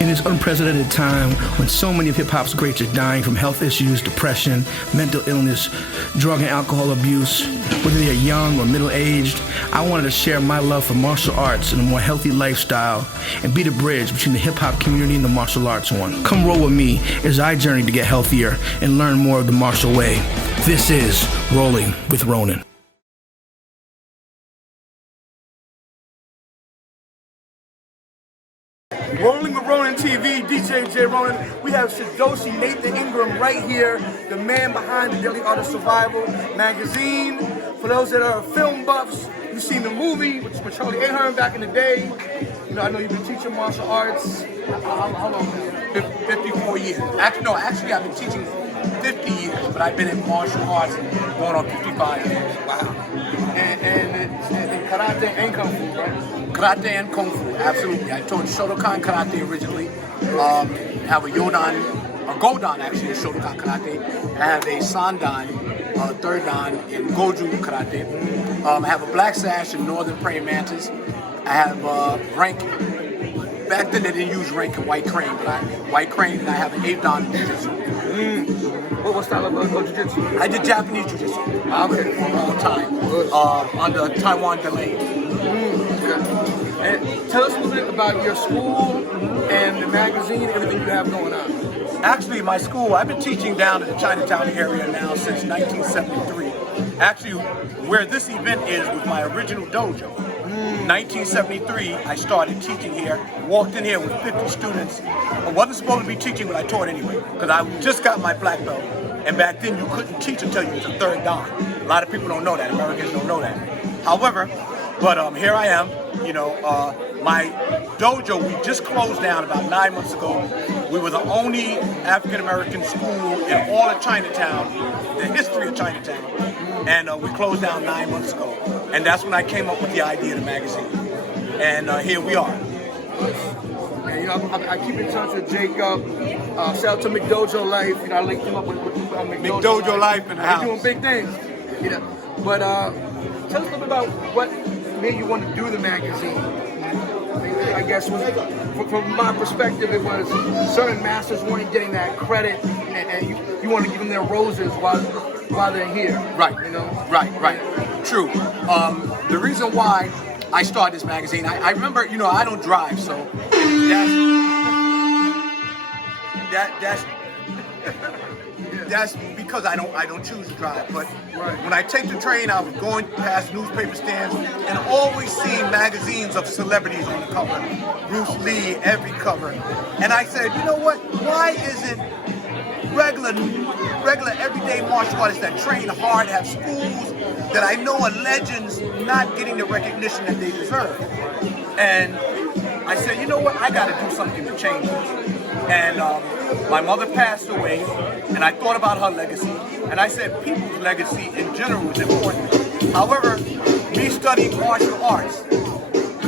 In this unprecedented time, when so many of hip-hop's greats are dying from health issues, depression, mental illness, drug and alcohol abuse, whether they're young or middle-aged, I wanted to share my love for martial arts and a more healthy lifestyle and be the bridge between the hip-hop community and the martial arts one. Come roll with me as I journey to get healthier and learn more of the martial way. This is Rolling with Ronin. Rolling with Ronin TV, DJ J-Ronin. We have Shidoshi Nathan Ingram right here, the man behind the Daily Art of Survival magazine. For those that are film buffs, you've seen the movie with Charlie Ahern back in the day. You know, I know you've been teaching martial arts. How long? 54 years. Actually, I've been teaching 50 years, but I've been in martial arts going on 55 years. Wow. And karate and kung fu, right? Karate and Kung Fu, absolutely. I taught Shotokan Karate originally. Have a Godan actually, in Shotokan Karate. I have a Sandan, third Dan in Goju Karate. I have a Black Sash in Northern Praying Mantis. I have rank. Back then they didn't use rank in White Crane, but White Crane, and I have an 8th Dan in Jiu-Jitsu. What style of jiu-jitsu? I did Japanese Jiu-Jitsu for a long time, under Taiwan delay. And tell us a little bit about your school and the magazine and everything you have going on. Actually, my school, I've been teaching down in the Chinatown area now since 1973. Actually, where this event is was my original dojo. 1973, I started teaching here, walked in here with 50 students. I wasn't supposed to be teaching, but I taught anyway, because I just got my black belt. And back then, you couldn't teach until you was a third dan. A lot of people don't know that. Americans don't know that. However, here I am. You know, my dojo, we just closed down about 9 months ago. We were the only African-American school in all of Chinatown, the history of Chinatown. And we closed down 9 months ago. And that's when I came up with the idea of the magazine. And here we are. And, you know, I keep in touch with Jacob. Shout out to McDojo Life. You know, I linked him up with McDojo Life in the house. They're doing big things. You know, but tell us a little bit about what made you want to do the magazine. I guess from my perspective, it was certain masters weren't getting that credit, and you want to give them their roses while they're here. Right. You know. Right. True. The reason why I started this magazine, I remember, you know, I don't drive, so that's because I don't choose to drive. But when I take the train, I was going past newspaper stands and always seeing magazines of celebrities on the cover. Bruce Lee, every cover. And I said, you know what? Why isn't regular everyday martial artists that train hard, have schools that I know are legends, not getting the recognition that they deserve? And I said, you know what? I got to do something to change this. And my mother passed away, and I thought about her legacy, and I said people's legacy in general is important. However, me studying martial arts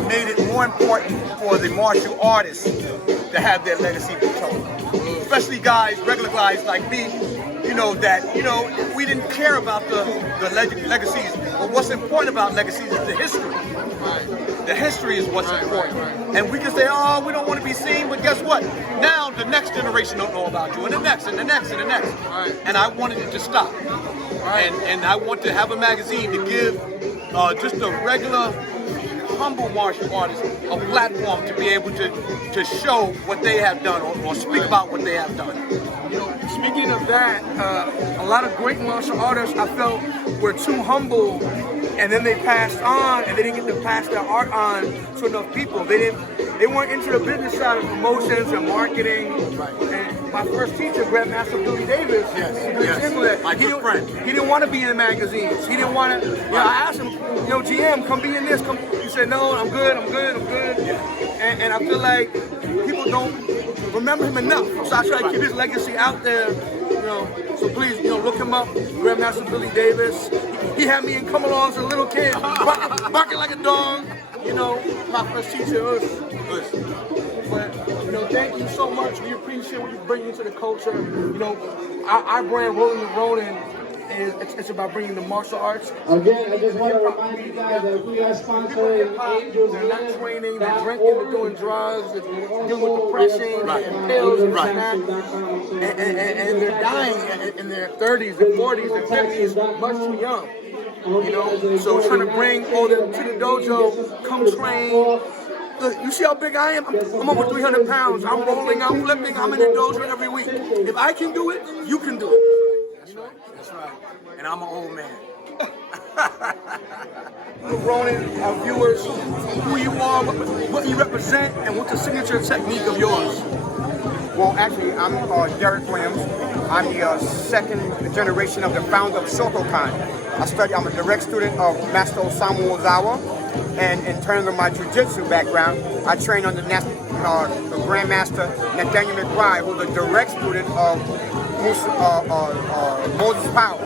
made it more important for the martial artists to have their legacy be told. Especially regular guys like me, you know, that, you know, we didn't care about the legacies. But what's important about legacies is the history. The history is what's important. And we can say, oh, we don't want to be seen, but guess what? Now the next generation don't know about you, and the next, and the next, and the next. And I wanted it to stop. And I want to have a magazine to give just a regular, humble martial artists a platform to be able to show what they have done or speak about what they have done. You know, speaking of that, a lot of great martial artists I felt were too humble, and then they passed on, and they didn't get to pass their art on to enough people. They weren't into the business side of promotions and marketing. And my first teacher, Grandmaster Derrick Williams, my good friend. He didn't want to be in the magazines. He didn't want to. You know, I asked him, you know, GM, come be in this. Come. He said, no, I'm good. And I feel like people don't remember him enough. So I try to keep his legacy out there. You know, so please, you know, look him up, Grandmaster Billy Davis. He had me in come-alongs as a little kid, barking like a dog. You know, my first teacher was. But, you know, thank you so much. We appreciate what you bring into the culture. You know, our brand, Rolling with Ronin, is it's about bringing the martial arts. Again, I just want to remind you guys that we are sponsoring Angels. They're not training, they're drinking, they're doing drugs, they're dealing with depression and pills and that. And they're dying in their 30s and 40s and 50s, much too young. You know, so trying to bring all them to the dojo, come train. Look, you see how big I am? I'm over 300 pounds. I'm rolling, I'm lifting, I'm in the dojo every week. If I can do it, you can do it. That's right. That's right. And I'm an old man. Ronin, our viewers, who you are, what you represent, and what's the signature technique of yours? Well, actually, I'm Derrick Williams. I'm the second generation of the founder of Soke Haisan. I'm a direct student of Master Osamu Ozawa, and in terms of my jiu-jitsu background, I train under the Grandmaster Nathan Ingram, who's a direct student of Moses Power.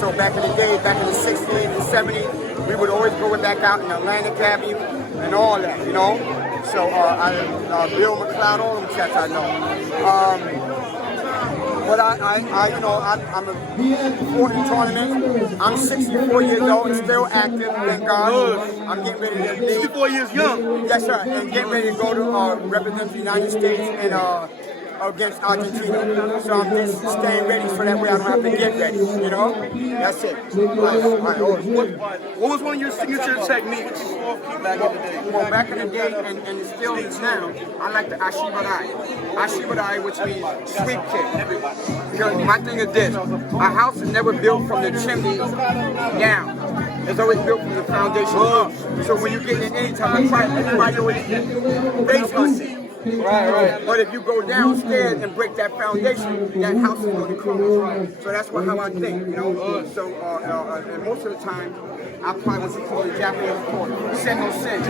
So back in the day, back in the 60s and 70s, we would always go back out in the Atlantic Avenue and all that, you know. So Bill McLeod, all them cats I know. But I'm a 40 tournament. I'm 64 years old and still active, thank God. I'm getting ready to leave. 64 years young. Yes, sir. And getting ready to go to represent the United States and against Argentina. So I'm just staying ready so that way I don't have to get ready, you know? That's it. What was one of your signature techniques back in the day? Well, back in the day, and it still is now, I like the Ashibadai. Ashibadai, which means sweep kick. Because my thing is this, a house is never built from the chimney down. It's always built from the foundation up. So when you get in any type of fight, everybody always face hunting. Right. But if you go downstairs and break that foundation, that house is going to crumble. So that's how I think, you know. So and most of the time, I apply what you call the Japanese called Senno Sen,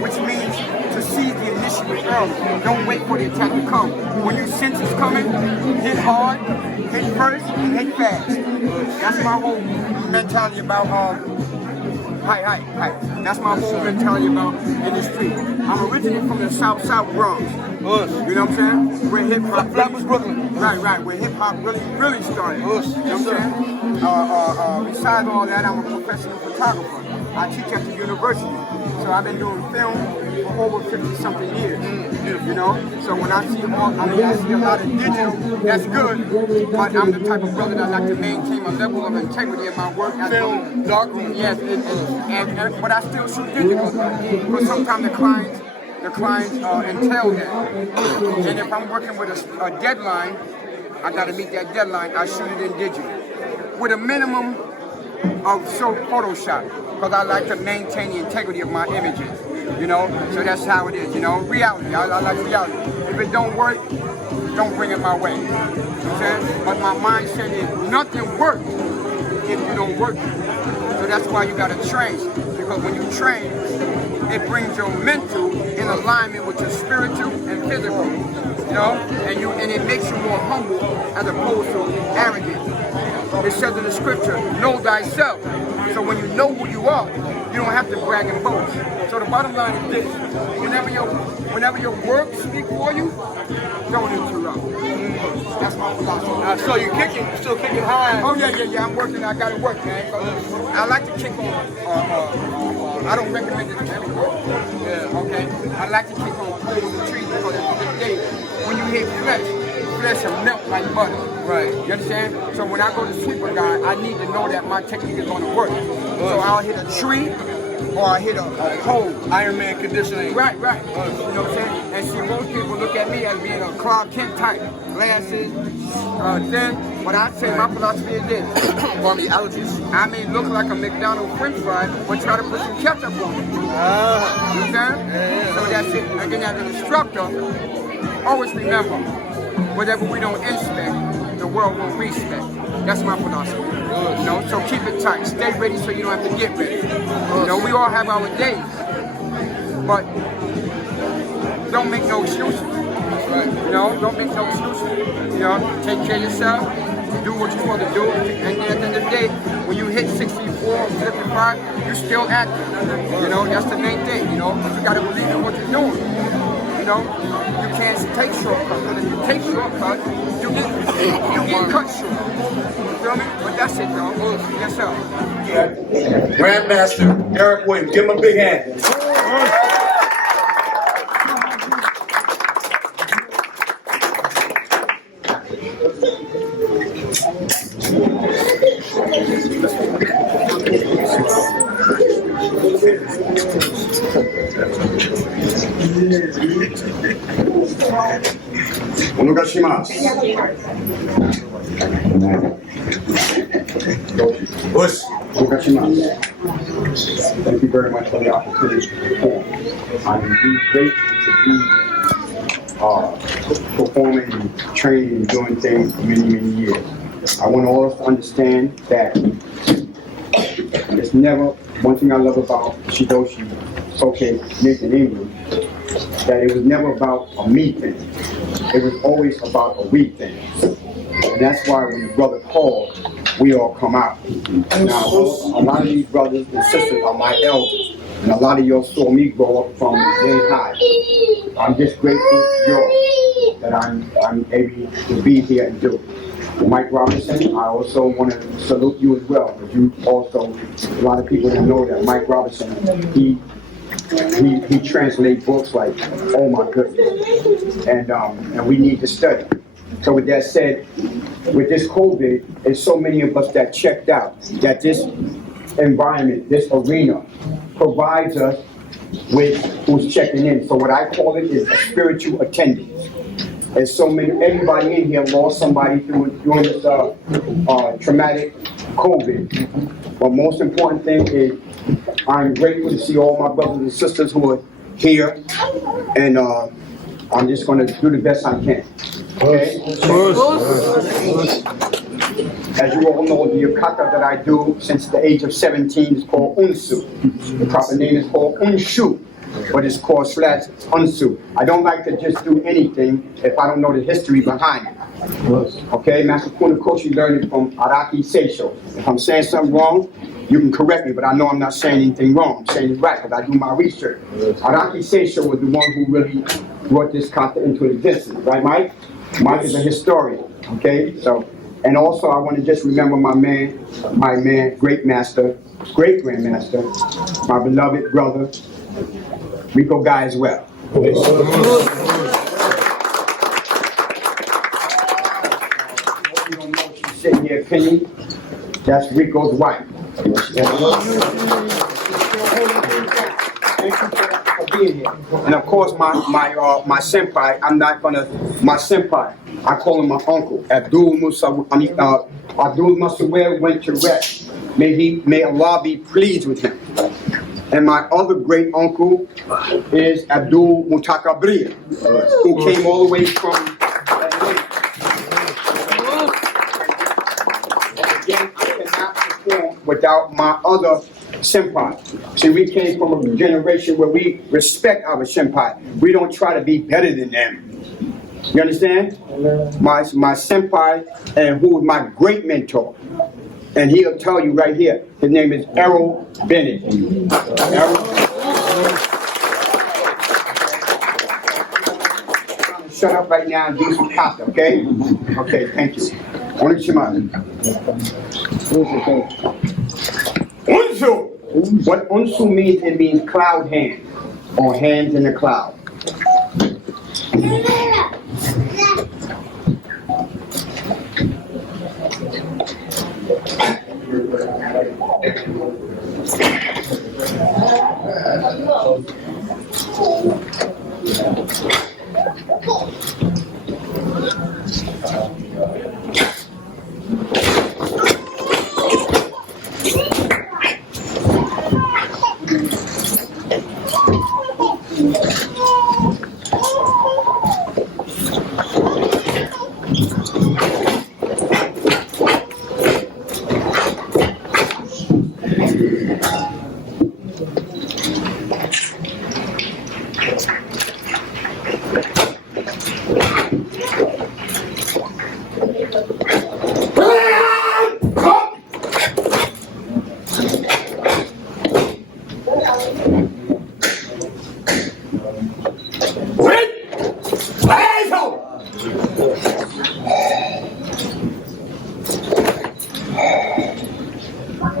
which means to seize the initiative early. Don't wait for the attack to come. When you sense it's coming, hit hard, hit first, and hit fast. That's my whole mentality about Hi. That's my whole mentality about in the street. I'm originally from the South Bronx. You know what I'm saying? Where hip hop. That was Brooklyn. Right. Where hip hop really started. You know what I'm saying? Besides all that, I'm a professional photographer. I teach at the university. So I've been doing film for over 50-something years. You know? So when I see I see a lot of digital, that's good. But I'm the type of brother that like to maintain a level of integrity in my work. Film, darkroom. Yes, but I still shoot digital. But sometimes the clients entail that. And if I'm working with a deadline, I got to meet that deadline. I shoot it in digital with a minimum of Photoshop, because I like to maintain the integrity of my images. You know, so that's how it is. You know, reality. I like reality. If it don't work, don't bring it my way. You know what I'm saying? But my mindset is nothing works if you don't work. So that's why you got to train, because when you train, it brings your mental in alignment with your spiritual and physical, you know, and it makes you more humble as opposed to arrogant. It says in the scripture, know thyself. So when you know who you are, you don't have to brag and boast. So the bottom line is this: whenever your work speaks for you, don't interrupt. That's my philosophy. So you're still kicking high. Oh yeah. I'm working. I gotta work, man. I like to kick on. I don't recommend it to everyone. Yeah. Okay. I like to kick on the trees because at the end of the day, when you hit flesh will melt like butter. Right. You understand? So when I go to sweeper guy, I need to know that my technique is going to work. So I'll hit a tree or I hit a pole. Iron Man conditioning. Right. You know what I'm saying? And see, most people look at me as being a Clark Kent type. Glasses, thin. But I say my philosophy is this. For me, allergies. I may look like a McDonald's French fry, but try to put some ketchup on it. You understand? Yeah. So that's it. And then as an instructor, always remember, whatever we don't inspect, the world won't respect. That's my philosophy. You know, so keep it tight. Stay ready so you don't have to get ready. You know, we all have our days, but don't make no excuses. You know, don't make no excuses. You know, take care of yourself, do what you're supposed to do, and at the end of the day, when you hit 64, 55, you're still active. You know, that's the main thing, you know, but you gotta believe in what you're doing. You know, you can't take shortcuts. Because if you take shortcuts, you get cut short. You feel me? But that's it, though. Yes, sir. Grandmaster Derrick Williams, give him a big hand. Onegashimasu. Onegashimasu. Thank you very much for the opportunity to perform. I'm indeed grateful to be performing and training and doing things for many, many years. I want all of us to understand that it's never, one thing I love about Shidoshi Soke Nathan Ingram, that it was never about a me thing. It was always about a we thing. And that's why when the brother called, we all come out. Now, a lot of these brothers and sisters are my elders. And a lot of y'all saw me grow up from day high. I'm just grateful to y'all that I'm able to be here and do it. Mike Robinson, I also want to salute you as well. But you also, a lot of people don't know that Mike Robinson, he translates books like, oh my goodness. And we need to study. So with that said, with this COVID, there's so many of us that checked out, that this environment, this arena, provides us with who's checking in. So what I call it is a spiritual attendance. There's so many, everybody in here lost somebody during this traumatic COVID. But most important thing is, I'm grateful to see all my brothers and sisters who are here, and I'm just going to do the best I can. Okay? As you all know, the kata that I do since the age of 17 is called unsu. The proper name is called unshu, but it's called /unsu. I don't like to just do anything if I don't know the history behind it. Okay, Master Funakoshi learned it from Araki Seisho. If I'm saying something wrong, you can correct me, but I know I'm not saying anything wrong. I'm saying it right because I do my research. Araki Seisho was the one who really brought this kata into existence, right, Mike? Mike is a historian, okay? So, and also I want to just remember my man, great master, great grandmaster, my beloved brother, Rico Guy as well. You don't know she's sitting here, Penny. That's Rico's wife. And of course, my senpai. I'm not gonna my senpai. I call him my uncle. Abdul Musawir went to rest. May Allah be pleased with him. And my other great uncle is Abdul Mutakabbir, who came all the way from LA. Again, I cannot perform without my other senpai. See, we came from a generation where we respect our senpai. We don't try to be better than them. You understand? My senpai, and who is my great mentor. And he'll tell you right here, his name is Errol Bennett. Shut up right now and do some kata, okay? Okay, thank you. Onishimasu. Unsu! What unsu means, it means cloud hand, or hands in the cloud. Ladies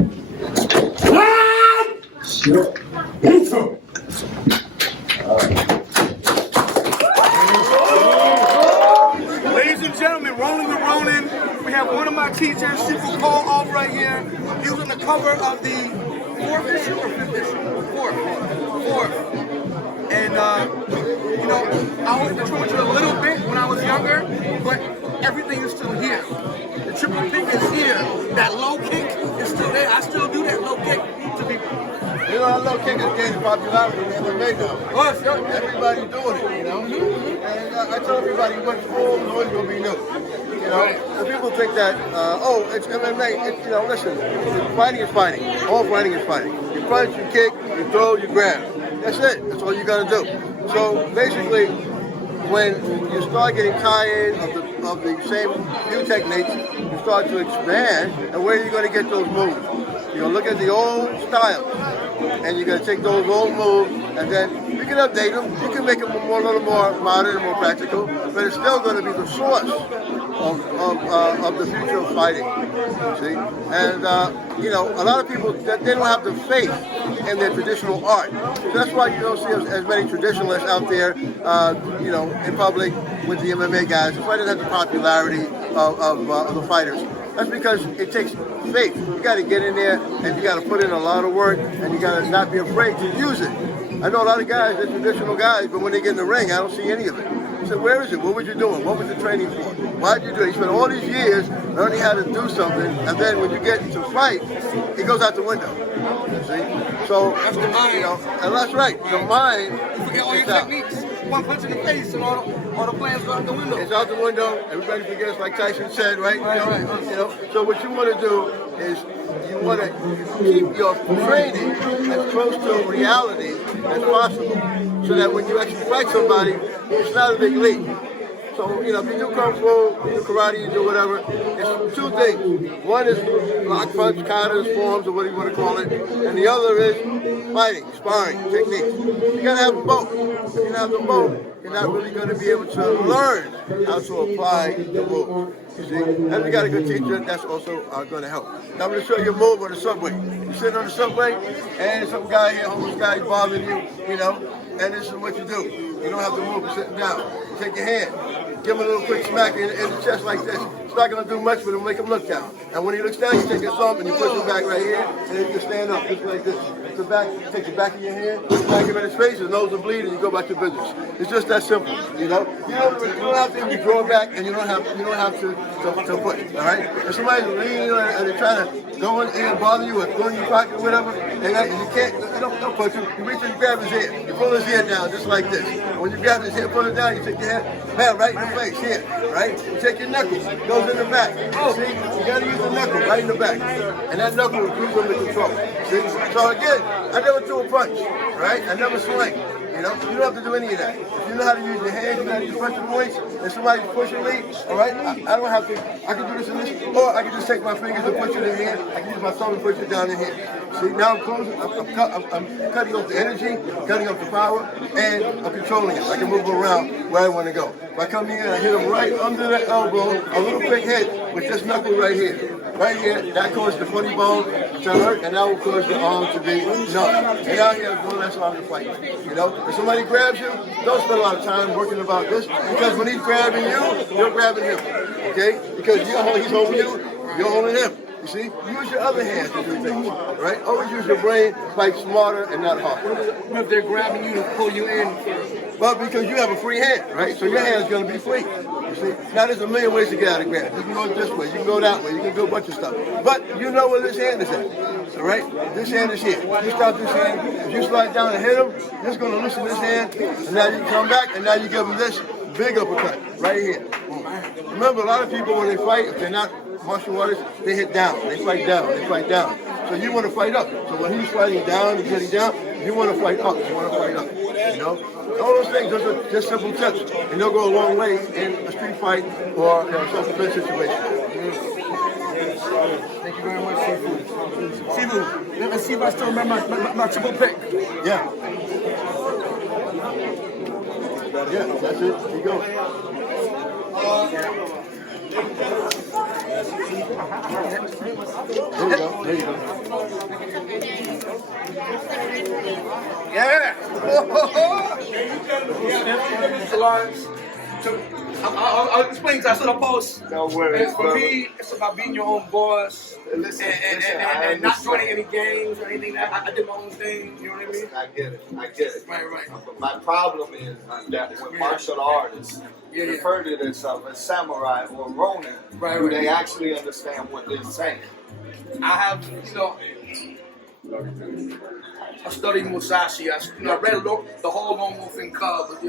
and gentlemen, Ronin the Ronin. We have one of my teachers, Sifu Albright here. He was on the cover of the 4th issue or 5th issue? Fourth. And, you know, I only controlled you a little bit when I was younger, but everything is still here. The triple kick is here. That low kick is still there. I still do that low kick to people. You know, that low kick is gaining popularity in MMA now. Oh, it's good. Everybody's doing it, you know? And I tell everybody what's old is always going to be new. You know, and people think that, oh, it's MMA. You know, listen, fighting is fighting. All fighting is fighting. You punch, you kick, you throw, you grab. That's it. That's all you got to do. So basically, when you start getting tired of the same few techniques, you start to expand. And where are you going to get those moves? You're going to look at the old styles, and you're going to take those old moves, and then you can update them. You can make them a little more modern and more practical, but it's still going to be the source of the future of fighting. See, and you know, a lot of people they don't have the faith in their traditional art. So that's why you don't see as many traditionalists out there, you know, in public with the MMA guys. That's why they don't have the popularity of the fighters. That's because it takes faith. You got to get in there and you got to put in a lot of work, and you got to not be afraid to use it. I know a lot of guys, they're traditional guys, but when they get in the ring, I don't see any of it. I said, where is it? What were you doing? What was the training for? Why did you do it? You spent all these years learning how to do something, and then when you get to fight, it goes out the window. You see? So, That's the mind. you know, and that's right. The mind You forget all your is out. techniques. One punch in the face and all the plans go out the window. It's out the window. Everybody forgets, like Tyson said, right? Right. You know. So what you want to do is you want to keep your training as close to reality as possible, so that when you actually fight somebody, it's not a big leap. So, you know, if you do Kung Fu, you do Karate, you do whatever, it's two things. One is block punch, katas, forms, or whatever you want to call it, and the other is fighting, sparring, technique. You got to have them both. If you don't have them both, you're not really going to be able to learn how to apply the move. You see? And we got a good teacher, that's also going to help. Now I'm going to show you a move on the subway. You're sitting on the subway, and some guy here, homeless guy, is bothering you, you know, and this is what you do. You don't have to move, you're sitting down. You take your hand, give him a little quick smack in the chest like this. It's not going to do much, but it'll make him look down. And when he looks down, you take your thumb and you push him back right here, and then you can stand up, just like this. The back, take the back of your hand, smack him in his face, his nose will bleed, and you go back to business. It's just that simple, you know. You don't have to be drawn back, and you don't have to push. All right. If somebody's leaning and they're trying to go in and bother you or go in your pocket or whatever, and you can't, don't push him. You reach and grab his ear. You pull his ear down just like this. And when you grab his ear, pull it down. You take your hand, bam, right in the face here, right. You take your knuckles, goes in the back. See, you got to use the knuckle right in the back, and that knuckle will keep them in control. See. So again, I never threw a punch, right? I never swing. You know, you don't have to do any of that. If you know how to use your hands, you know how to use pressure points, and somebody's pushing me, all right? I don't have to, I can do this and this, or I can just take my fingers and push it in here. I can use my thumb and push it down in here. See, now I'm closing, I'm cutting off the energy, cutting off the power, and I'm controlling it. I can move around where I want to go. If I come here and I hit him right under the elbow, a little quick hit with this knuckle right here. Right here, that causes the funny bone to hurt, and that will cause the arm to be numb. And now you have one less arm to fight. You know, if somebody grabs you, don't spend a lot of time working about this, because when he's grabbing you, you're grabbing him. Okay? Because he's holding you, you're holding him. You see? Use your other hands to do things, right? Always use your brain, fight smarter and not harder. What if they're grabbing you to pull you in? Well, because you have a free hand, right? So your hand's going to be free. You see? Now, there's a million ways to get out of grab. You can go this way, you can go that way, you can do a bunch of stuff. But you know where this hand is at, all right? This hand is here. You stop this hand, if you slide down and hit him, you're just going to loosen this hand, and now you come back, and now you give him this big uppercut right here. Remember, a lot of people, when they fight, if they're not martial artists, they hit down, they fight down, they fight down. So you want to fight up. So when he's fighting down, he's getting down, you want to fight up, you want to fight up, you know? All those things, those are just simple tips, and they'll go a long way in a street fight or a self-defense situation. Thank you very much, Sifu. Sifu, let's see if I still remember my triple pick. Yeah. Yeah, that's it. Keep going. Yeah. I'll explain to I said a boss. No worries, And for brother. me, it's about being your own boss and not joining any games or anything. I did my own thing. You know what I mean? I get it. I get it. Right. But my problem is that when martial artists refer to themselves as samurai or Ronin, do they actually understand what they're saying? I have, I studied Musashi. I read the whole Lone Wolf and Cub, but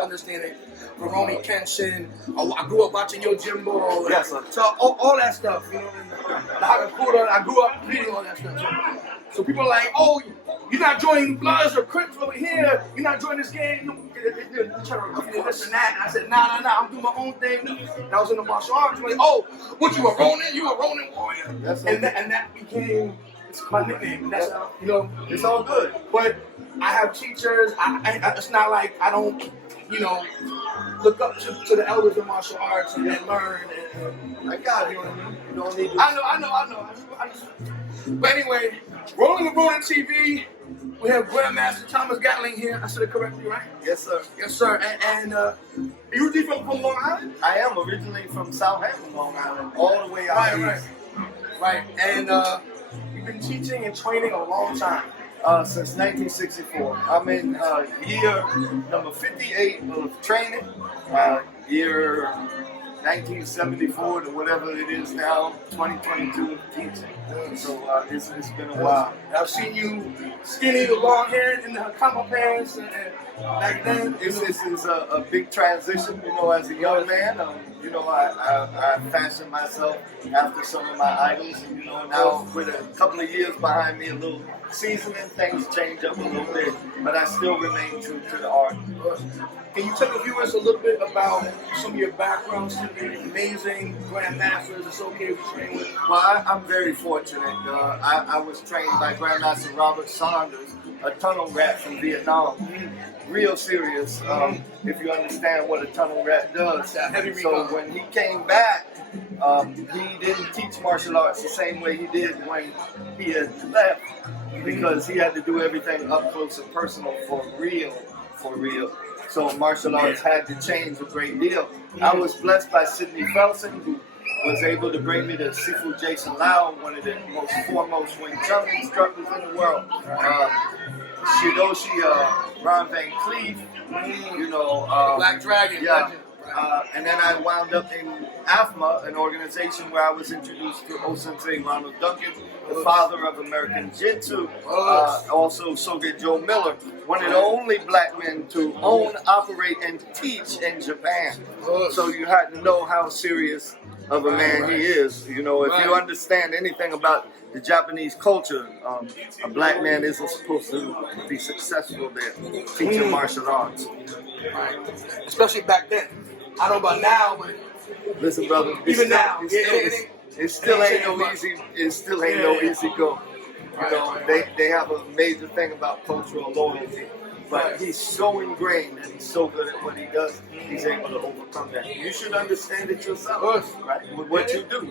understanding Ronin Kenshin. I grew up watching Yojimbo. Yes, sir. So all that stuff, the Hagakura. I grew up reading all that stuff. So people are like, oh, you're not joining Bloods or Crips over here. You're not joining this game. They're trying to do this and that. And I said, nah. I'm doing my own thing. And I was in the martial arts. Like, oh, what, you a Ronin? You a Ronin warrior? And that became my nickname. That's how, It's all good. But I have teachers. It's not like I don't, look up to the elders of martial arts and learn. And I got it. You don't need to. I know. But anyway, Rolling with Ronin TV. We have Grandmaster Thomas Gatling here. I said it correctly, right? Yes, sir. Yes, sir. And you originally from Long Island? I am originally from Southampton, Long Island, all the way out east. Right. And you've been teaching and training a long time. Since 1964. I'm in year number 58 of training, year 1974 to whatever it is now, 2022 of teaching. So it's been a while. I've seen you skinny with long hair and the Hakama pants and back then. This is a big transition, as a young man. I fashioned myself after some of my idols, and now with a couple of years behind me, a little seasoning, things change up a little bit, but I still remain true to the art. Can you tell the viewers a little bit about some of your backgrounds, some of the amazing grandmasters and Soke you trained with? Well, I'm very fortunate. I was trained by Grandmaster Robert Saunders, a tunnel rat from Vietnam. Real serious, if you understand what a tunnel rat does. So when he came back, he didn't teach martial arts the same way he did when he had left, because he had to do everything up close and personal for real. So martial arts had to change a great deal. I was blessed by Sidney Felsen, who was able to bring me to Sifu Jason Lau, one of the most foremost Wing Chun instructors in the world. Shidoshi Ron Van Cleef, Black Dragon. Yeah. And then I wound up in AFMA, an organization where I was introduced to O-Sensei Ronald Duncan, the father of American Jiu-Jitsu, also Soge Joe Miller, one of the only black men to own, operate, and teach in Japan. So you had to know how serious of a man he is. If you understand anything about the Japanese culture, a black man isn't supposed to be successful there teaching martial arts. Especially back then. I don't know about now, but listen, brother. Even now, it still ain't no easy. It still ain't no easy go. They have a major thing about cultural loyalty, but he's so ingrained and he's so good at what he does. He's able to overcome that. You should understand it yourself, right? With what you do,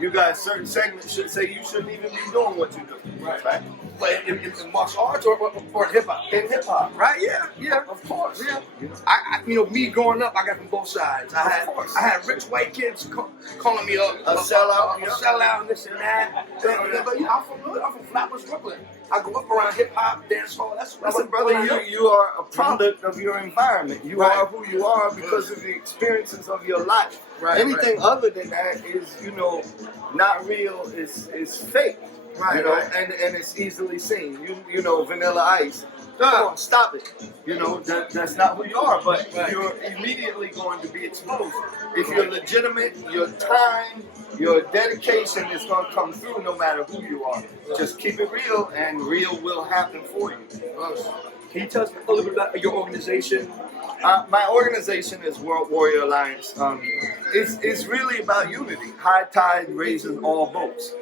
you got certain segments should say you shouldn't even be doing what you do, right? But in martial arts or hip hop? In hip hop, right? Yeah, of course. Yeah. Me growing up, I got from both sides. I had rich white kids calling me a sellout, and this and that. But I'm from Hood. I'm from Flatbush, Brooklyn. I grew up around hip hop, dance hall. Listen, brother, you are a product of your environment. You are who you are because of the experiences of your life. Anything other than that is, not real. Is fake. And it's easily seen. Vanilla Ice. Come on, stop it. That's not who you are, but you're immediately going to be exposed. If you're legitimate, your time, your dedication is going to come through no matter who you are. Just keep it real, and real will happen for you. Can you tell us a little bit about your organization? My organization is World Warrior Alliance. It's really about unity. High tide raises all boats.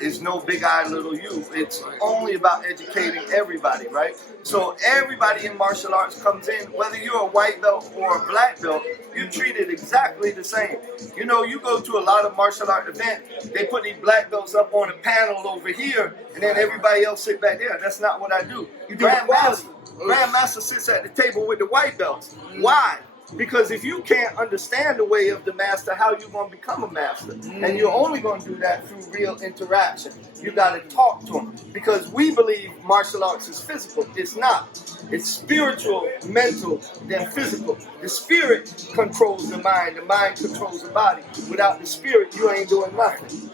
is no big I, little you. It's only about educating everybody, right? So everybody in martial arts comes in, whether you're a white belt or a black belt, you're treated exactly the same. You know, you go to a lot of martial art events, they put these black belts up on a panel over here, and then everybody else sit back there. That's not what I do. Grandmaster sits at the table with the white belts. Why? Because if you can't understand the way of the master, how you going to become a master? And you're only going to do that through real interaction. You got to talk to them. Because we believe martial arts is physical. It's not. It's spiritual, mental, then physical. The spirit controls the mind controls the body. Without the spirit, you ain't doing nothing.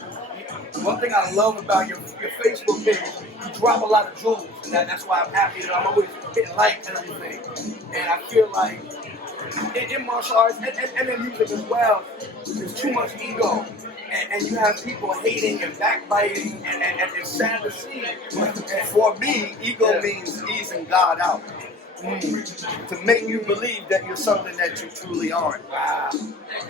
One thing I love about your Facebook page, you drop a lot of jewels, and that's why I'm happy that I'm always hitting likes and everything. And I feel like in martial arts and in music as well, there's too much ego. And you have people hating and backbiting, and it's sad to see. And for me, ego means easing God out. To make you believe that you're something that you truly aren't. Wow.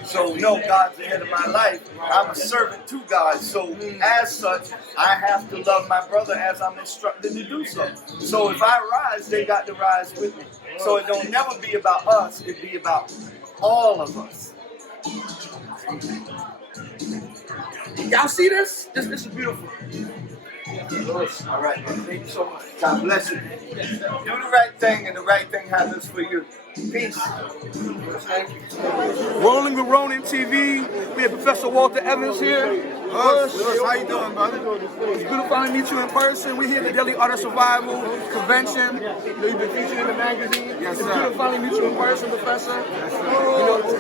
So no, God's the head of my life. I'm a servant to God. So as such, I have to love my brother as I'm instructed to do so. So if I rise, they got to rise with me. So it don't never be about us, it be about all of us. Y'all see this? This is beautiful. All right. Thank you so much. God bless you. Do the right thing, and the right thing happens for you. Peace. Thank you. Rolling with Ronin TV. We have Professor Walter Evans here. How you doing, brother? It's good to finally meet you in person. We're here at the Deadly Art of Survival convention. You've been featured in the magazine. Yes, sir. It's good to finally meet you in person, Professor.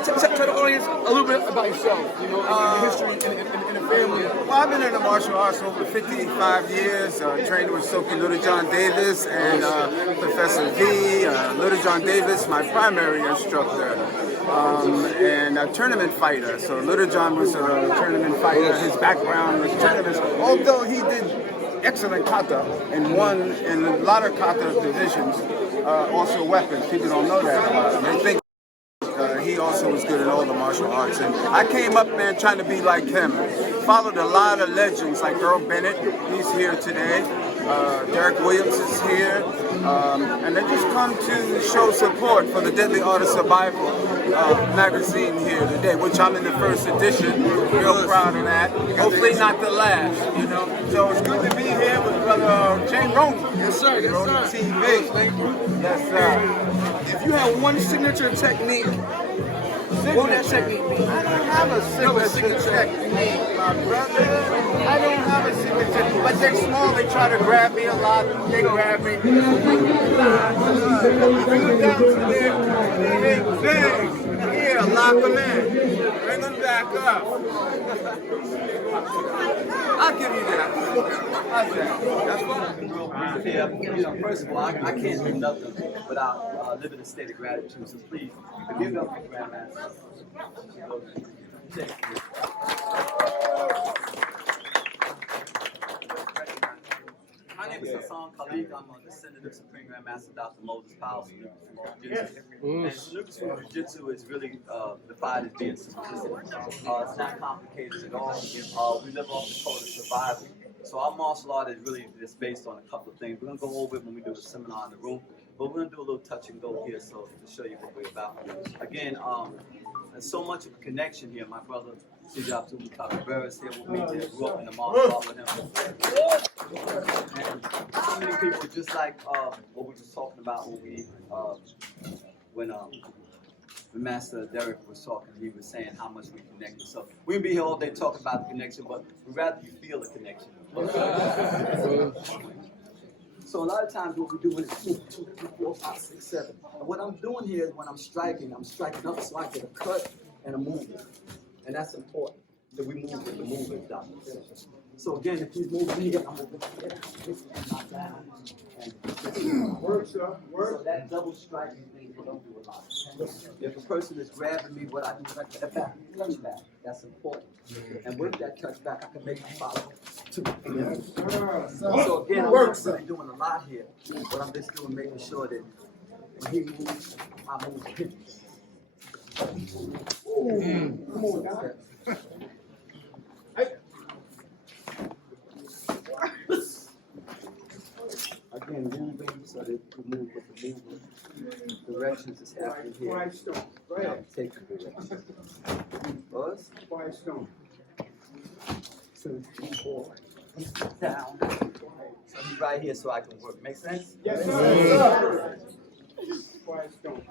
Tell the audience a little bit about yourself. Your history in the family. Well, I've been in the martial arts over 55 years. Trained with Soke Little John Davis and Professor V. Little John Davis, my primary instructor, and a tournament fighter. So Little John was a tournament fighter. His background was tournaments. Although he did excellent kata and won in a lot of kata divisions, also weapons. People don't know that. They think he also was good in all the martial arts. And I came up, man, trying to be like him. Followed a lot of legends like Earl Bennett. He's here today. Derrick Williams is here. And they just come to show support for the Deadly Art of Survival magazine here today, which I'm in the first edition. Real proud of that. Hopefully not the last, you know. So it's good to be here with brother J-Ronin. Yes, sir. Yes, Ronin sir. TV. Thank you. Yes, sir. If you had one signature technique, what would that technique be? I don't have a signature technique, my brother. I don't have a signature, but they're small. They try to grab me a lot. They grab me. If you look down to there, they bang. Here, lock them in. Bring them back up. I'll give you that. How's that? That's fine. Yeah, first of all, I can't do nothing without living a state of gratitude. So please, give it up for Grandmaster. My name is Haisan Kaleak. I'm a descendant of Supreme Grandmaster Dr. Moses Powell from Jiu-Jitsu. And Lucas from Jiu-Jitsu is really defined as being simplicity. It's not complicated at all. We live off the code of survival. So our martial art is really just based on a couple of things. We're going to go over it when we do a seminar in the room, but we're going to do a little touch and go here so to show you what we're about. Again, there's so much of a connection here. My brother, Sijo Mutakabbir is here with me. I grew up in the martial art with him. And so many people, just like what we were talking about when Master Derrick was talking, he was saying how much we connected. So we can be here all day talking about the connection, but we'd rather you feel the connection. So a lot of times what we do is 2, 3, 4, 5, 6, 7. And what I'm doing here is when I'm striking up so I get a cut and a movement. And that's important, that we move with the movement, Dr. So again, if he's moving here, I'm moving here, this is not down. And work, sir, work. So that double striking thing, we don't do a lot. If a person is grabbing me, what I do is I cut back, touch back. That's important. And with that touch back, I can make a follow. So again, I'm not really doing a lot here, but I'm just doing making sure that when he moves, I move with him. Come on, guys. So they move with the movement. Directions is happening here. Now take the direction. Buzz. Quiet stone. 2, 4. Down. So he's right here so I can work. Make sense? Yes, sir. Quiet stone.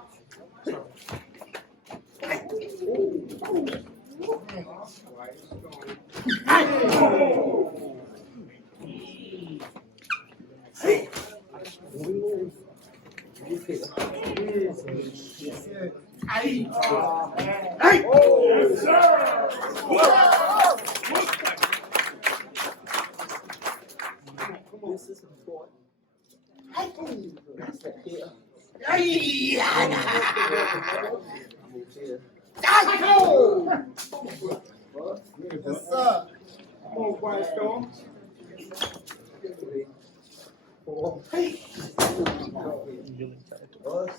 This is important. Step here. Move here. Yes, sir. Come on, quiet stone. 3, 4. Buzz.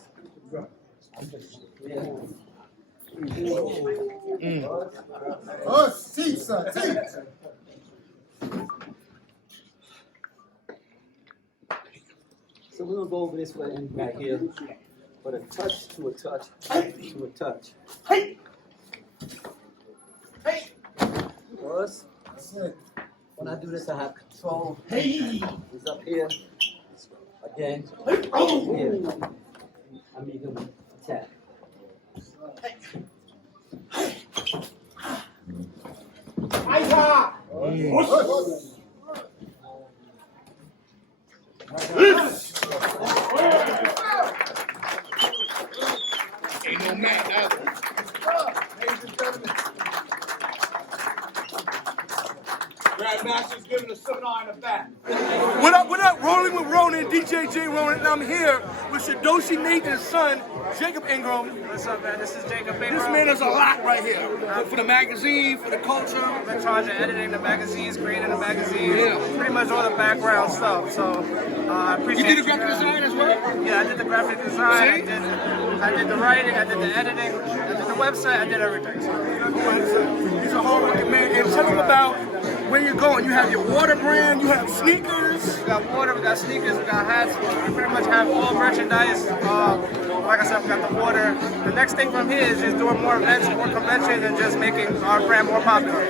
Oh, see, sir. See. So we're gonna go over this way and back here. But a touch to a touch to a touch. Buzz. When I do this, I have control. He's up here. Again. Here. I make him attack. Ain't no man either. Grandmaster's giving a seminar in the back. What up, Rolling with Ronin, DJ J-Ronin, and I'm here with Shidoshi Nathan's son, Jacob Ingram. What's up, man? This is Jacob Ingram. This man is a lot right here. For the magazine, for the culture. I'm in charge of editing the magazines, creating the magazines, pretty much all the background stuff. So I appreciate You did the graphic design as well? Yeah, I did the graphic design. I did the writing. I did the editing. I did the website. I did everything. So. He's a hard-working man. And tell him about where you're going. You have your water brand. You have sneakers. We got water. We got sneakers. We got hats. We pretty much have all merchandise. Like I said, we got the water. The next thing from here is just doing more events, more conventions, and just making our brand more popular.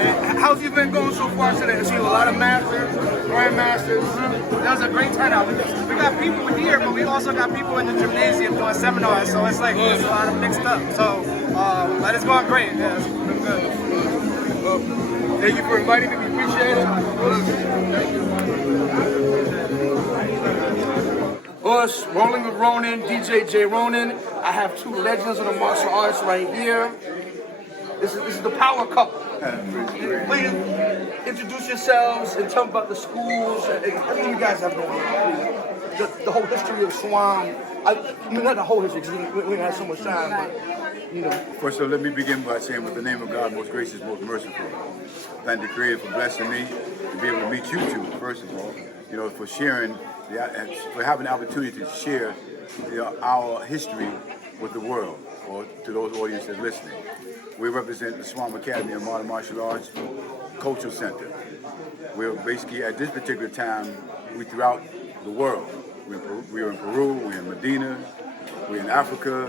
And how's the event going so far today? I see a lot of masters, grandmasters. That was a great turnout. We got people here, but we also got people in the gymnasium doing seminars. So it's like there's a lot of mixed up. So but it's going great. Yeah, it's been good. Thank you for inviting me. We appreciate it. Us, Rolling with Ronin, DJ J-Ronin. I have two legends of the martial arts right here. This is the power couple. Please introduce yourselves and tell me about the schools. Everything you guys have going on. The whole history of SWAM. I mean, not the whole history, because we didn't have so much time, but, you know. First of all, let me begin by saying, with the name of God, most gracious, most merciful. Thank the Creator for blessing me to be able to meet you two, first of all. You know, for sharing, for having the opportunity to share our history with the world, or to those audiences listening. We represent the SWAM Academy of Modern Martial Arts Cultural Center. We're basically, at this particular time, we're throughout the world. We're in Peru, we're in Medina, we're in Africa,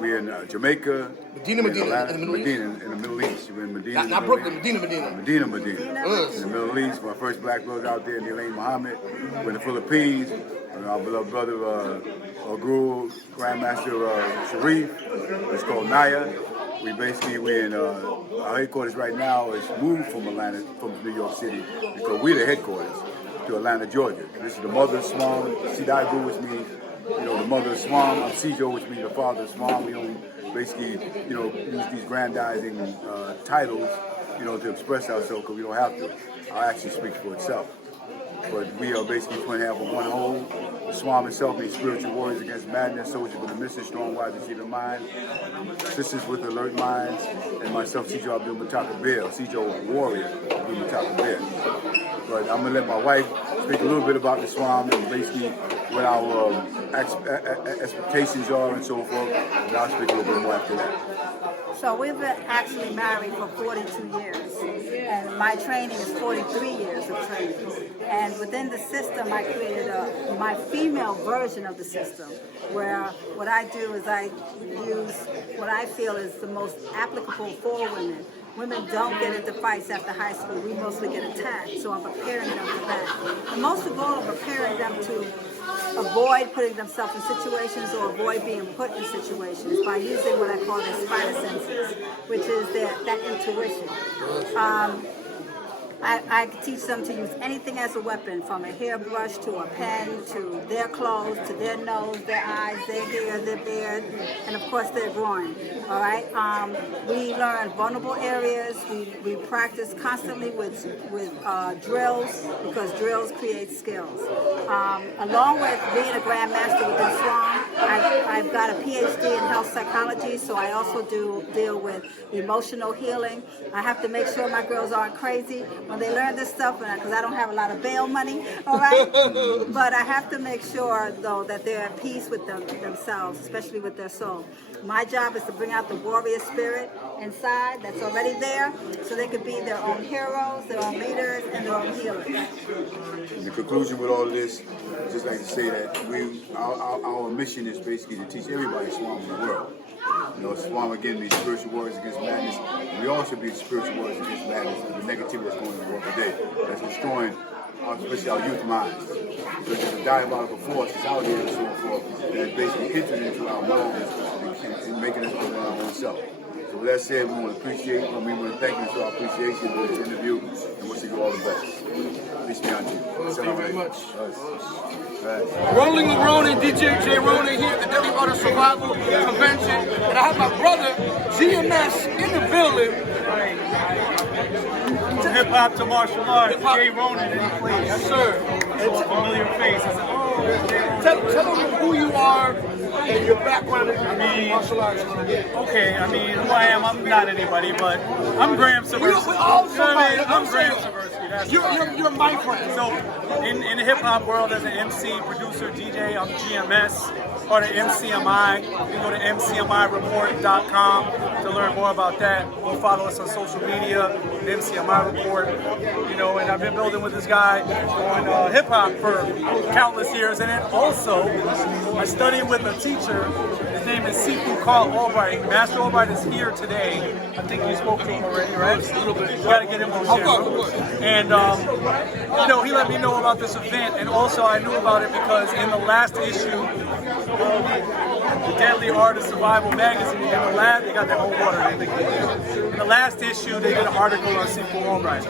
we're in Jamaica. Medina, in the Middle East? In the Middle East. We're in Medina. Not Brooklyn, Medina. Medina. In the Middle East. My first black brother out there, Elaine Muhammad. We're in the Philippines. Our beloved brother, Guru, Grandmaster Sharif. It's called Naya. We're in our headquarters right now is moved from New York City, because we're the headquarters to Atlanta, Georgia. This is the mother of SWAM, Sidagoo, which means, the mother of SWAM. I'm Sijo, which means the father of SWAM. We don't basically, use these grandizing titles, to express ourselves, because we don't have to. Our action speaks for itself. But we are basically twin half of one whole. The SWAM itself means spiritual warriors against madness, soldiers with a mission, strong, wise, and secret mind, sisters with alert minds, and myself, Sijo Mutakabbir, Sijo warrior, Mutakabbir. But I'm gonna let my wife speak a little bit about the SWAM and basically what our expectations are and so forth, and I'll speak a little bit more after that. So we've been actually married for 42 years. And my training is 43 years of training. And within the system, I created my female version of the system, where what I do is I use what I feel is the most applicable for women. Women don't get into fights after high school. We mostly get attacked, so I'm preparing them for that. And most of all, I'm preparing them to avoid putting themselves in situations or avoid being put in situations by using what I call their spider senses, which is that intuition. I teach them to use anything as a weapon, from a hairbrush to a pen to their clothes to their nose, their eyes, their hair, their beard, and of course their groin. All right. We learn vulnerable areas. We practice constantly with drills, because drills create skills. Along with being a grandmaster within SWAM, I've got a PhD in health psychology, so I also deal with emotional healing. I have to make sure my girls aren't crazy when they learn this stuff, because I don't have a lot of bail money, all right? But I have to make sure, though, that they're at peace with themselves, especially with their soul. My job is to bring out the warrior spirit inside that's already there, so they could be their own heroes, their own leaders, and their own healers. In the conclusion with all of this, I'd just like to say that our mission is basically to teach everybody SWAM in the world. You know, SWAM again means spiritual warriors against madness. And we also be spiritual warriors against madness and the negativity that's going on in the world today, that's destroying especially our youth minds. So there's a diabolical force that's out there and so forth that is basically entering into our minds and making us put our own self. So with that said, we want to appreciate, we want to thank you for our appreciation for this interview and wish you all the best. Peace be unto you. Thank you very much. Rolling LeGrand and DJ J-Ronin here at the Daily Art of Survival Convention. And I have my brother, GMS, in the building. From hip-hop to martial arts, J-Ronin in the place. Yes, sir. It's a familiar face. Tell them who you are and your background in martial arts. Okay, I mean, who I am, I'm not anybody, but I'm Graham Seversky. I'm Graham Seversky. You're my friend. So, in the hip-hop world, as an MC, producer, DJ, I'm GMS, part of MCMI. You can go to mcmireport.com to learn more about that. Or follow us on social media, MCMI Report. You know, and I've been building with this guy on hip-hop for countless years. And then also, I studied with a teacher. His name is Sifu Albright. Master Albright is here today. I think you spoke to him already, right? You got to get him on here. And, you know, he let me know about this event. And also, I knew about it because in the last issue, the Deadly Art of Survival magazine, in the last, they got their own water. In the last issue, they did an article on Sifu Albright.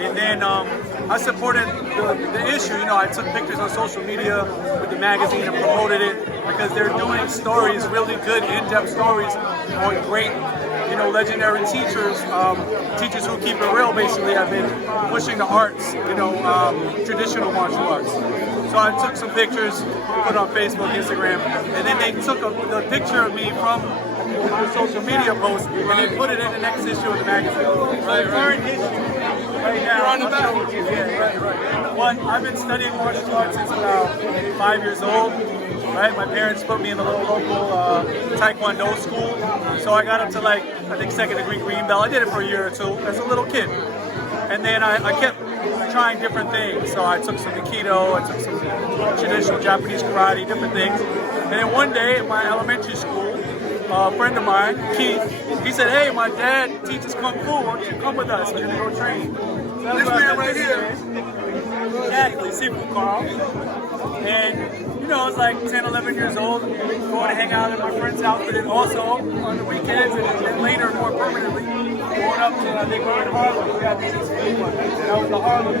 And then I supported the issue. You know, I took pictures on social media with the magazine and promoted it because they're doing stories, really good, in-depth stories on great, you know, legendary teachers, teachers who keep it real, basically, have been pushing the arts, you know, traditional martial arts. So I took some pictures, put on Facebook, Instagram, and then they took the picture of me from the social media post, and they put it in the next issue of the magazine. Current issue. Right now, on the back. Right. One, I've been studying martial arts since about 5 years old. Right, my parents put me in a little local Taekwondo school, so I got up to like, I think, 2nd degree green belt. I did it for a year or two as a little kid, and then I kept trying different things. So I took some Aikido, I took some traditional Japanese karate, different things. And then one day at my elementary school, a friend of mine, Keith, he said, "Hey, my dad teaches Kung Fu, why don't you come with us? We're gonna go train." So this man right here. Exactly, Sifu Carl. And, you know, I was like 10, 11 years old, going to hang out at my friend's house, but then also on the weekends, and then later, more permanently, going up to, they go in Harlem. We got these one. That was the Harlem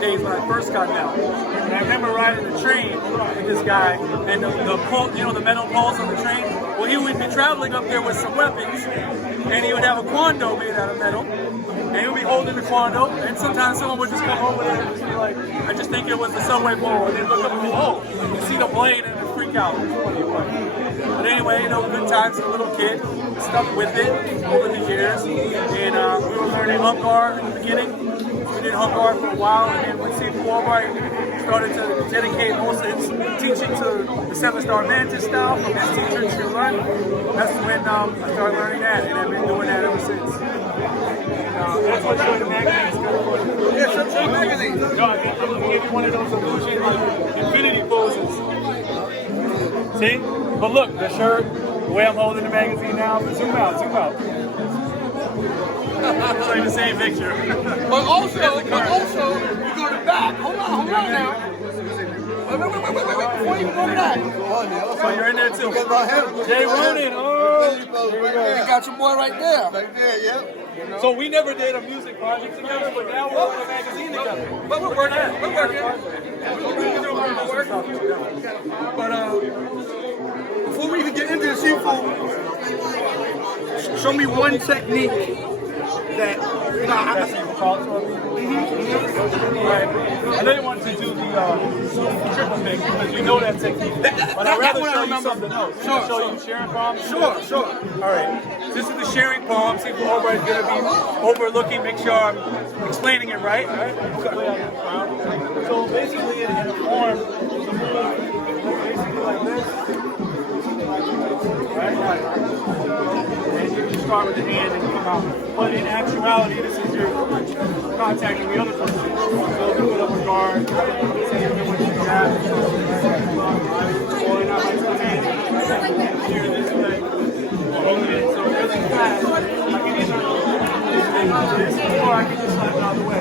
days when I first got down. And I remember riding the train with this guy, and the pole, you know, the metal poles on the train. Well, he would be traveling up there with some weapons, and he would have a kwando made out of metal, and he would be holding the kwando, and sometimes someone would just come over there and just be like, I just think it was the subway pole, and they'd look up and go, oh, you see the blade, and they'd freak out. But anyway, you know, good times as a little kid, stuck with it over the years, and we were learning Hungar in the beginning. We did Hungar for a while, and then when Sifu Albright started to dedicate most of his teaching to the 7-star Mantis style from his teacher, Shidoshi, that's when I started learning that, and I've been doing that ever since. That's what showing the magazine is good for. Yeah, show the magazine. No, I'm gonna give you one of those illusion infinity poses. See? But look, the shirt, the way I'm holding the magazine now, zoom out, zoom out. It's like the same picture. But also, you go to the back. Hold on now. Wait, before you go to that. So you're in there too. J-Ronin, oh! You got your boy right there. Right there, yeah. So we never did a music project together, but now we're on a magazine together. But we're working. We're working. But before we even get into the Sifu, show me one technique that Right. I know you wanted to do the triple mix because you know that technique. But I'd rather show you something else. Sure. Show you sharing palms? Sure. All right. This is the sharing palm. Sifu Albright is going to be overlooking. Make sure I'm explaining it right. So basically in the form, the move basically like this. Right? And you start with the hand and you come out. But in actuality, this is your contacting the other person. So do it up a guard. Say you're doing the jab. Pulling out like the hand. Here this way. Rolling it. So really fast. I can either do this or I can just slide it out of the way.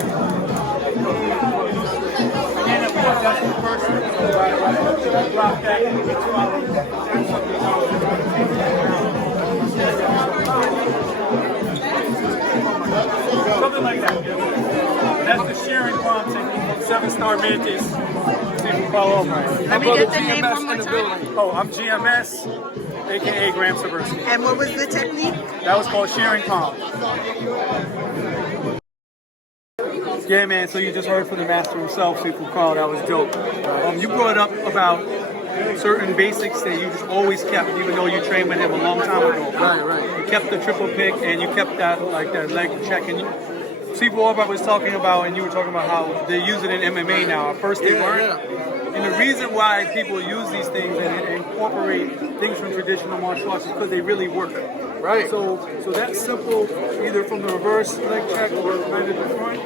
Again, of course, that's the first one. Drop back and get you out. Something like that. That's the sharing palm technique. 7-star Mantis. Follow up. Let me get the name one more time. Oh, I'm GMS, aka Grandmaster Derrick. And what was the technique? That was called sharing palm. Yeah, man. So you just heard from the master himself, Sifu Carl. That was dope. You brought up about certain basics that you just always kept, even though you trained with him a long time ago. Right. You kept the triple pick and you kept that that leg check. And Sifu Albright was talking about, and you were talking about how they use it in MMA now. At first they weren't. Yeah. And the reason why people use these things and incorporate things from traditional martial arts is because they really work. Right. So that simple, either from the reverse leg check or right in the front,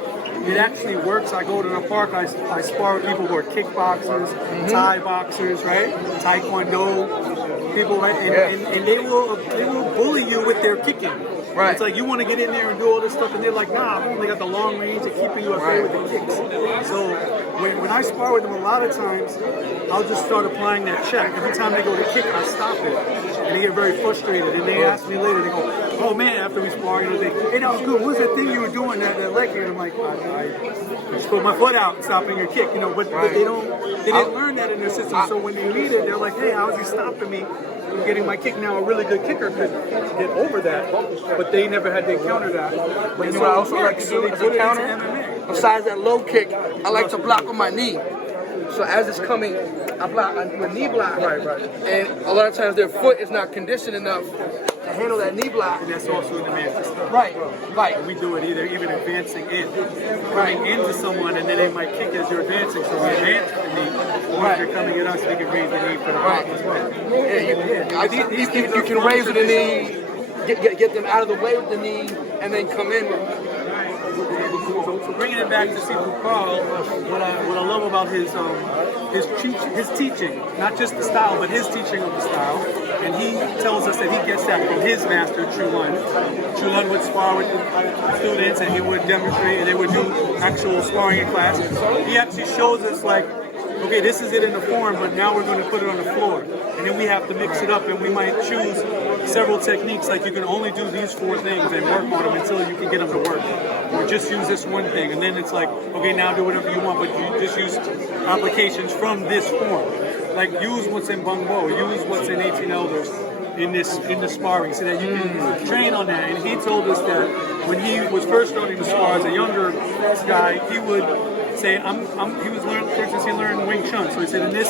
it actually works. I go to the park, I spar with people who are kickboxers, Thai boxers, right? Taekwondo people, right? And they will bully you with their kicking. Right. It's like you want to get in there and do all this stuff, and they're like, nah, I've only got the long range of keeping you afraid with the kicks. So when I spar with them, a lot of times, I'll just start applying that check. Every time they go to kick, I stop it. And they get very frustrated. And they ask me later, they go, oh man, after we spar, they say, hey, that was good. What was that thing you were doing, that leg kick? And I'm like, I just put my foot out, stopping your kick, but they didn't learn that in their system. So when they read it, they're like, hey, how is he stopping me from getting my kick? Now a really good kicker could get over that, but they never had to encounter that. But you know what I also like to do as a counter? Besides that low kick, I like to block with my knee. So as it's coming, I block, I do a knee block. Right. And a lot of times their foot is not conditioned enough to handle that knee block. And that's also in the man's stuff. Right. We do it even advancing in. Coming into someone, and then they might kick as you're advancing. So we advance the knee. Or if they're coming at us, they can raise the knee for the block as well. You can raise with the knee, get them out of the way with the knee, and then come in with So bringing it back to Sifu Carl, what I love about his teaching, not just the style, but his teaching of the style, and he tells us that he gets that from his master, Chulun. Chulun would spar with the students, and he would demonstrate, and they would do actual sparring in class. He actually shows us like, okay, this is it in the form, but now we're going to put it on the floor. And then we have to mix it up, and we might choose several techniques, like you can only do these 4 things and work on them until you can get them to work. Or just use this one thing, and then it's like, okay, now do whatever you want, but you just use applications from this form. Like use what's in Bung Bo, use what's in 18 Elders in the sparring, so that you can train on that. And he told us that when he was first starting to spar as a younger guy, he would say, he was learning, for instance, he learned Wing Chun. So he said, in this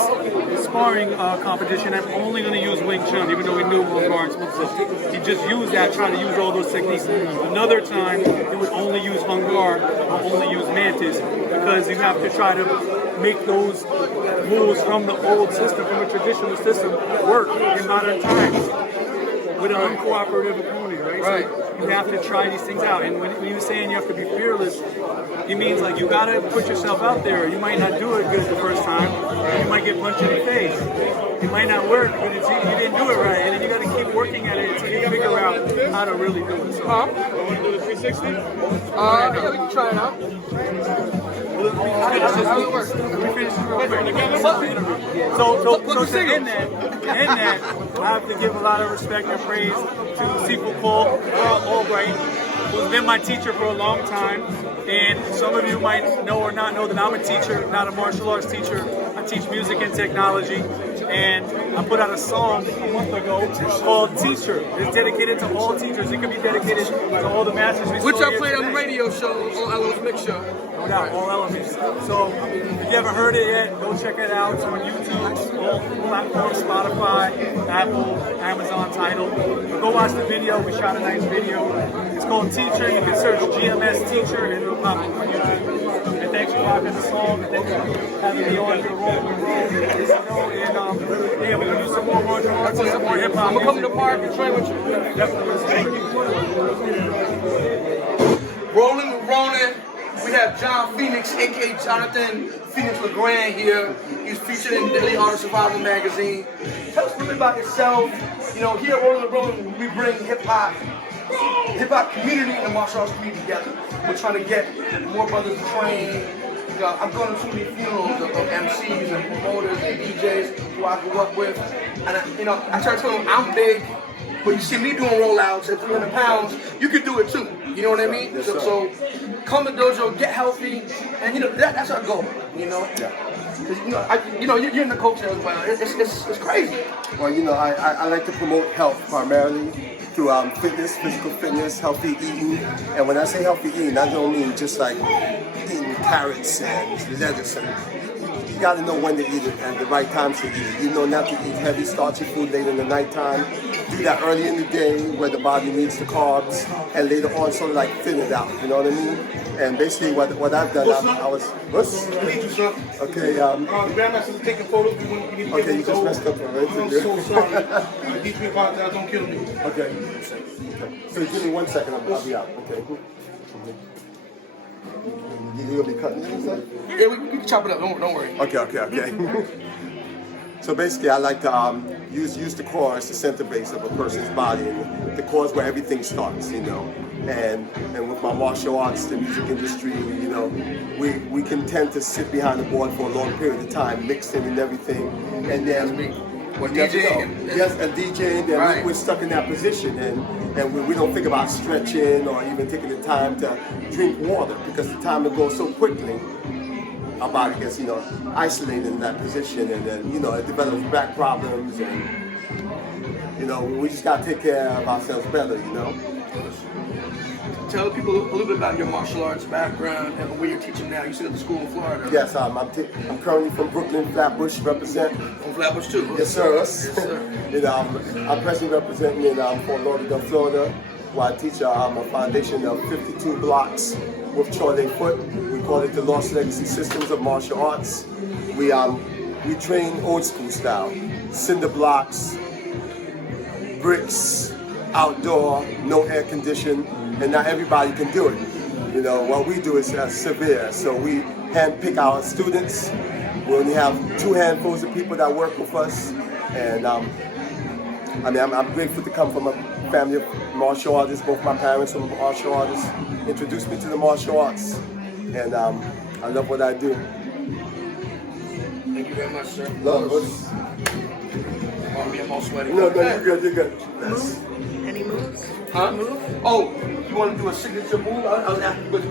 sparring competition, I'm only going to use Wing Chun, even though he knew Hung Gar and so he just used that, trying to use all those techniques. Another time, he would only use Hung Gar, or only use Mantis, because you have to try to make those moves from the old system, from a traditional system, work in modern times. with an uncooperative opponent, right? So you have to try these things out. And when you're saying you have to be fearless, it means like you gotta put yourself out there. You might not do it good the first time. You might get punched in the face. It might not work, but you didn't do it right. And then you gotta keep working at it until you figure out how to really do it. So, Huh? want to do the 360? Yeah, we can try it out. How it work? So in that, I have to give a lot of respect and praise to Sifu Albright, who's been my teacher for a long time. And some of you might know or not know that I'm a teacher, not a martial arts teacher. I teach music and technology. And I put out a song a month ago called Teacher. It's dedicated to all teachers. It can be dedicated to all the masters. Which I played on the radio show, All Elements Mix Show. No doubt, All Elements. So if you haven't heard it yet, go check it out. It's on YouTube, all platforms, Spotify, Apple, Amazon, Tidal. Go watch the video. We shot a nice video. It's called Teacher. You can search GMS Teacher and it'll pop up on YouTube. And thanks for rocking the song. And thanks for having me on your roll. And yeah, we're gonna do some more martial arts and some more hip hop. I'm gonna come to the park and train with you. Definitely. Rolling with Ronin. We have John Phoenix, aka Jonathan Phoenix LeGrand here. He's featured in Daily Art of Survival magazine. Tell us a little bit about yourself. You know, here at Rolling with Ronin, we bring hip hop community and the martial arts community together. We're trying to get more brothers to train. You know, I'm going to too many funerals of MCs and promoters and DJs who I grew up with. And I try to tell them I'm big, but you see me doing rollouts at 300 pounds, you can do it too. You know what I mean? Yes, so come to dojo, get healthy, and that's our goal. You know? Yeah. Because you're in the culture as well. It's crazy. Well, I like to promote health primarily through fitness, physical fitness, healthy eating. And when I say healthy eating, I don't mean just like eating carrots and lettuce. You got to know when to eat it and the right times to eat it. You know not to eat heavy, starchy food late in the nighttime. Do that early in the day where the body needs the carbs, and later on sort of like thin it out. You know what I mean? And basically what I've done, I was... Okay, Grandmaster's taking photos. Okay, you just messed up already. I'm so sorry. These people out there, don't kill me. Okay. So give me 1 second, I'll be out. Okay. You gonna be cutting it and stuff? Yeah, we can chop it up. Don't worry. Okay. So basically, I like to use the core as the center base of a person's body, and the core is where everything starts, And with my martial arts, the music industry, we can tend to sit behind the board for a long period of time, mixing and everything, and then DJing, then right. we're stuck in that position, and we don't think about stretching or even taking the time to drink water, because the time it goes so quickly, our body gets isolated in that position, and then it develops back problems, and we just gotta take care of ourselves better, Tell people a little bit about your martial arts background and where you're teaching now. You sit at the school in Florida. Yes, I'm currently from Brooklyn, Flatbush, represent. From Flatbush too? Yes, sir. Yes, sir. I'm presently representing in Fort Lauderdale, Florida, where I teach a foundation of 52 blocks with Charlie Foot. We call it the Lost Legacy Systems of Martial Arts. We train old school style, cinder blocks, bricks, outdoor, no air condition, and not everybody can do it. What we do is severe, so we handpick our students. We only have 2 handfuls of people that work with us, and I'm grateful to come from a family of martial artists. Both my parents were martial artists, introduced me to the martial arts, and I love what I do. Thank you very much, sir. Love. I'm all sweaty. No, you're good. Yes. Any moves? Huh? Oh, you want to do a signature move? I was asking, but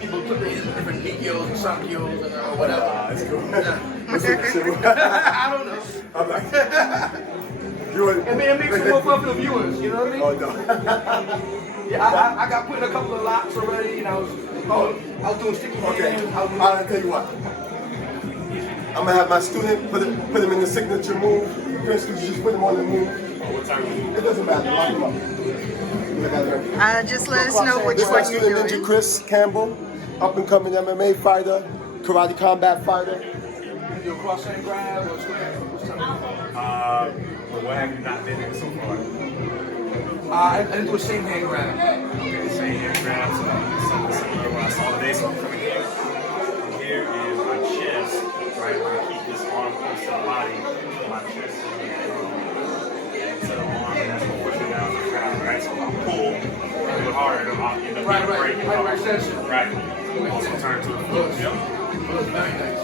people put their different Nikyos and Sankyos and whatever. That's cool. I don't know. I'm like, it makes it more fun for the viewers, you know what I mean? Oh, no. Yeah, I got put in a couple of locks already, and I was doing sticky hands. Okay, I'll tell you what. I'm going to have my student put him in the signature move. For instance, you just put him on the move. It doesn't matter. Lock him up. Just let us know which this one is my you're student doing. Ninja Chris Campbell, up-and-coming MMA fighter, karate combat fighter. You do a cross and grab or square? What have you not been in so far? I didn't do a same hand grab. Okay, same hand grab. So similar what I saw today. So I'm coming here. I'm here and my chest, right? I keep this arm close to the body. My chest is going to come into the arm, and that's what pushes down the ground, right? So if I pull a little harder, I'll end up breaking. Right. Right. Also turn to the foot. Yep.